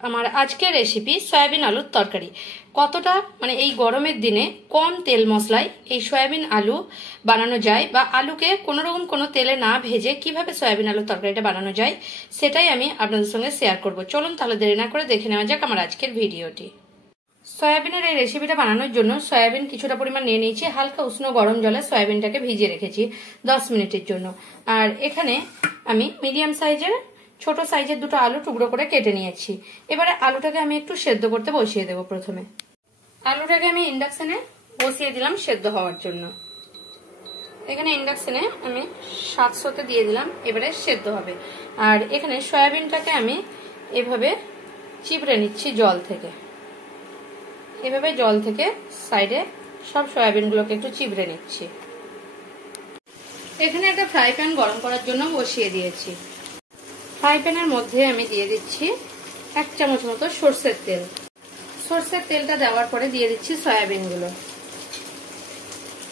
আমার আজকের recipe soybean আলুর তরকারি। কতটা মানে এই গরমের দিনে কম তেল মশলায় এই সয়াবিন আলু বানানো যায়, বা আলুকে কোনোরকম কোনো তেলে না ভেজে কিভাবে সয়াবিন আলুর তরকারিটা বানানো যায় সেটাই আমি আপনাদের সঙ্গে শেয়ার করব। চলুন তাহলে দেরি না করে দেখে নেওয়া যাক আমার আজকের ভিডিওটি। সয়াবিনের এই রেসিপিটা বানানোর জন্য সয়াবিন কিছুটা পরিমাণ নিয়ে নিয়েছি, হালকা উষ্ণ গরম জলে সয়াবিনটাকে ভিজিয়ে রেখেছি 10 মিনিটের জন্য। আর এখানে আমি মিডিয়াম সাইজের ছোট সাইজের দুটো আলু টুকরো করে কেটে নিয়েছি। এবারে আলুটাকে আমি একটু সেদ্ধ করতে বসিয়ে দেবো। প্রথমে আলুটাকে আমি ইন্ডাকশনে বসিয়ে দিলাম সেদ্ধ হওয়ার জন্য। এখানে ইন্ডাকশনে আমি 700-তে দিয়ে দিলাম, এবারে সেদ্ধ হবে। আর এখানে সয়াবিনটাকে আমি এভাবে চিপড়ে নিচ্ছি জল থেকে। এভাবে জল থেকে সাইডে সব সয়াবিনগুলোকে একটু চিপড়ে নিচ্ছি। এখানে একটা ফ্রাই প্যান গরম করার জন্য বসিয়ে দিয়েছি। ফ্রাই প্যানের মধ্যে আমি দিয়ে দিচ্ছি 1 চামচ মতো সরষের তেল। সরষের তেলটা দেওয়ার পরে দিয়ে দিচ্ছি সয়াবিনগুলো।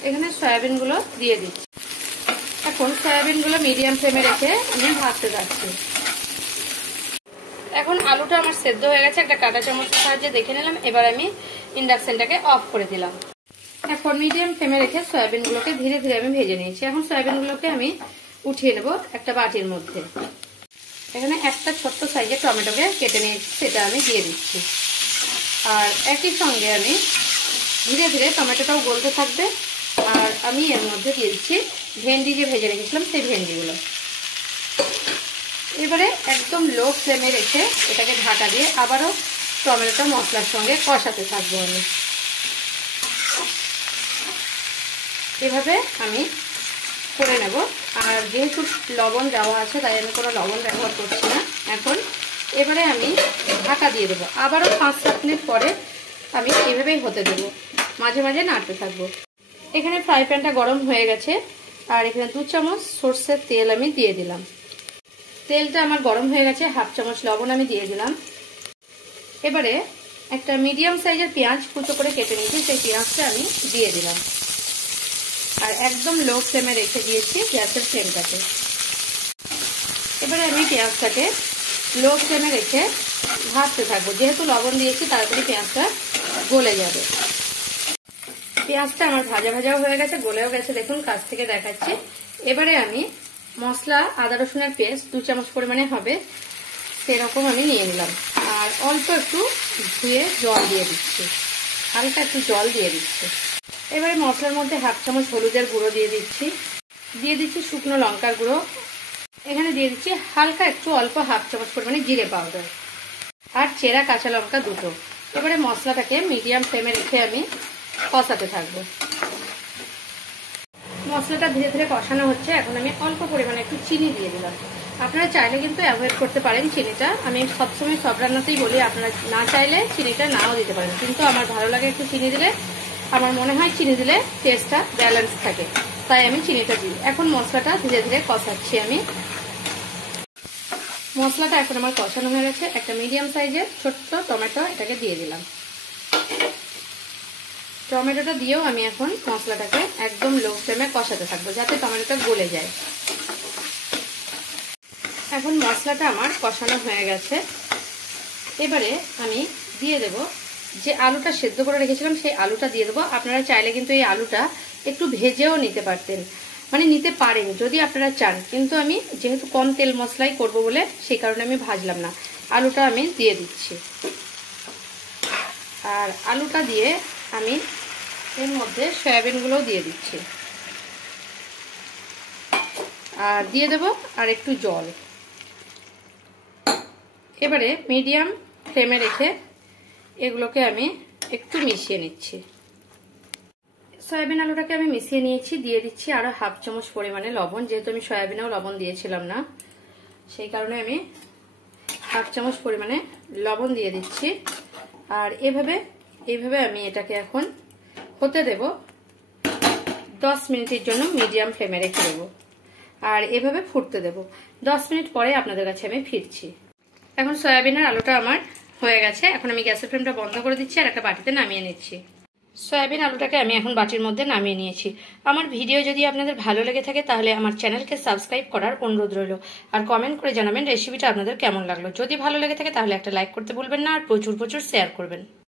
এখানে সয়াবিনগুলো দিয়ে দিচ্ছি। এখন সয়াবিনগুলো মিডিয়াম ফ্লেমে রেখে আমি ভাজতে যাচ্ছি। এখন আলুটা আমার সেদ্ধ হয়ে গেছে, একটা কাঁটা চামচের সাহায্যে দেখে নিলাম। এবার আমি ইন্ডাকশনটাকে অফ করে দিলাম। এখন মিডিয়াম ফ্লেমে রেখে সয়াবিনগুলোকে ধীরে ধীরে আমি ভেজে নিয়েছি। এখন সয়াবিনগুলোকে আমি উঠিয়ে নেব একটা বাটির মধ্যে। এখানে একটা ছোট্ট সাইজের টমেটোকে কেটে নিয়েছি, সেটা আমি দিয়ে দিচ্ছি। আর একই সঙ্গে আমি ধীরে ধীরে টমেটোটাও গলতে থাকবে। আর আমি এর মধ্যে দিয়ে দিচ্ছি ভেন্ডি যে ভেজে রেখেছিলাম সেই ভেন্ডিগুলো। এবারে একদম লো ফ্লেমে রেখে এটাকে ঢাকা দিয়ে আবারও টমেটোটা মশলার সঙ্গে কষাতে থাকবো আমি। এভাবে আমি করে নেব। আর যেহেতু লবণ দেওয়া আছে তাই আমি কোনো লবণ ব্যবহার করছি না এখন। এবারে আমি ঢাকা দিয়ে দেবো। আবারও 5-7 মিনিট পরে আমি এভাবেই হতে দেবো, মাঝে মাঝে নাড়তে থাকবো। এখানে ফ্রাই প্যানটা গরম হয়ে গেছে। আর এখানে 2 চামচ সরষের তেল আমি দিয়ে দিলাম। তেলটা আমার গরম হয়ে গেছে, 1/2 চামচ লবণ আমি দিয়ে দিলাম। এবারে একটা মিডিয়াম সাইজের পেঁয়াজ কুচো করে কেটে নিয়েছি, সেই পেঁয়াজটা আমি দিয়ে দিলাম। আর একদম লো ফ্লেমে রেখে দিয়েছি গ্যাসের ফ্লেমটাকে। এবারে আমি পেঁয়াজটাকে লো ফ্লেমে রেখে ভাজতে থাকবো। যেহেতু লবণ দিয়েছি তাড়াতাড়ি পেঁয়াজটা গলে যাবে। পেঁয়াজটা আমার ভাজা ভাজাও হয়ে গেছে, গলেও গেছে, দেখুন কাছ থেকে দেখাচ্ছি। এবারে আমি মশলা আদা রসুনের পেস্ট 2 চামচ পরিমাণে হবে সেরকম আমি নিয়ে নিলাম। আর অল্প একটু ধুয়ে জল দিয়ে দিচ্ছি, হালকা একটু জল দিয়ে দিচ্ছি। এবারে মশলার মধ্যে 1/2 চামচ হলুদের গুঁড়ো দিয়ে দিচ্ছি শুকনো লঙ্কার গুঁড়ো। এখানে দিয়ে দিচ্ছি হালকা একটু অল্প 1/2 চামচ পরিমাণে জিরে পাউডার আর চেরা কাঁচা লঙ্কা 2টো। এবারে মশলাটাকে মিডিয়াম ফ্লেমে রেখে আমি কষাতে থাকবো। মশলাটা ধীরে ধীরে কষানো হচ্ছে। এখন আমি অল্প পরিমাণে একটু চিনি দিয়ে দিলাম। আপনারা চাইলে কিন্তু অ্যাভয়েড করতে পারেন চিনিটা। আমি সবসময় সব রান্নাতেই বলি আপনারা না চাইলে চিনিটা নাও দিতে পারেন, কিন্তু আমার ভালো লাগে একটু চিনি দিলে। আমার মনে হয় চিনি দিলে টেস্টটা ব্যালেন্স থাকে, তাই আমি চিনিটা দিই। এখন মশলাটা ধীরে ধীরে কষাচ্ছি আমি। মশলাটা এখন আমার কষানো হয়ে গেছে। একটা মিডিয়াম সাইজের ছোট্ট টমেটো এটাকে দিয়ে দিলাম। টমেটোটা দিয়েও আমি এখন মশলাটাকে একদম লো ফ্লেমে কষাতে থাকবো যাতে টমেটোটা গলে যায়। এখন মশলাটা আমার কষানো হয়ে গেছে। এবারে আমি দিয়ে দেব যে আলুটা সেদ্ধ করে রেখেছিলাম সেই আলুটা দিয়ে দেবো। আপনারা চাইলে কিন্তু এই আলুটা একটু ভেজেও নিতে পারতেন, মানে নিতে পারেন যদি আপনারা চান, কিন্তু আমি যেহেতু কম তেল মশলাই করব বলে সেই কারণে আমি ভাজলাম না। আলুটা আমি দিয়ে দিচ্ছি। আর আলুটা দিয়ে আমি এর মধ্যে সয়াবিনগুলোও দিয়ে দিচ্ছি। আর দিয়ে দেব আর একটু জল। এবারে মিডিয়াম ফ্লেমে রেখে এগুলোকে আমি একটু মিশিয়ে নিচ্ছি। সয়াবিন আলুটাকে আমি মিশিয়ে নিয়েছি। দিয়ে দিচ্ছি আরো 1/2 চামচ পরিমাণে লবণ। যেহেতু আমি সয়াবিনেও লবণ দিয়েছিলাম না সেই কারণে আমি 1/2 চামচ পরিমাণে লবণ দিয়ে দিচ্ছি। আর এইভাবে আমি এটাকে এখন হতে দেব 10 মিনিটের জন্য মিডিয়াম ফ্লেমে রেখে দেব। আর এভাবে ফুটতে দেব। 10 মিনিট পরে আপনাদের কাছে আমি ফিরছি। এখন সয়াবিনের আলুটা আমার হয়ে গেছে। এখন আমি গ্যাসের ফ্লেমটা বন্ধ করে দিচ্ছি আর একটা বাটিতে নামিয়ে নিচ্ছি। সয়াবিন আলুটাকে আমি এখন বাটির মধ্যে নামিয়ে নিয়েছি। আমার ভিডিও যদি আপনাদের ভালো লেগে থাকে তাহলে আমার চ্যানেলকে সাবস্ক্রাইব করার অনুরোধ রইল, আর কমেন্ট করে জানাবেন রেসিপিটা আপনাদের কেমন লাগলো। যদি ভালো লেগে থাকে তাহলে একটা লাইক করতে ভুলবেন না, আর প্রচুর প্রচুর শেয়ার করবেন।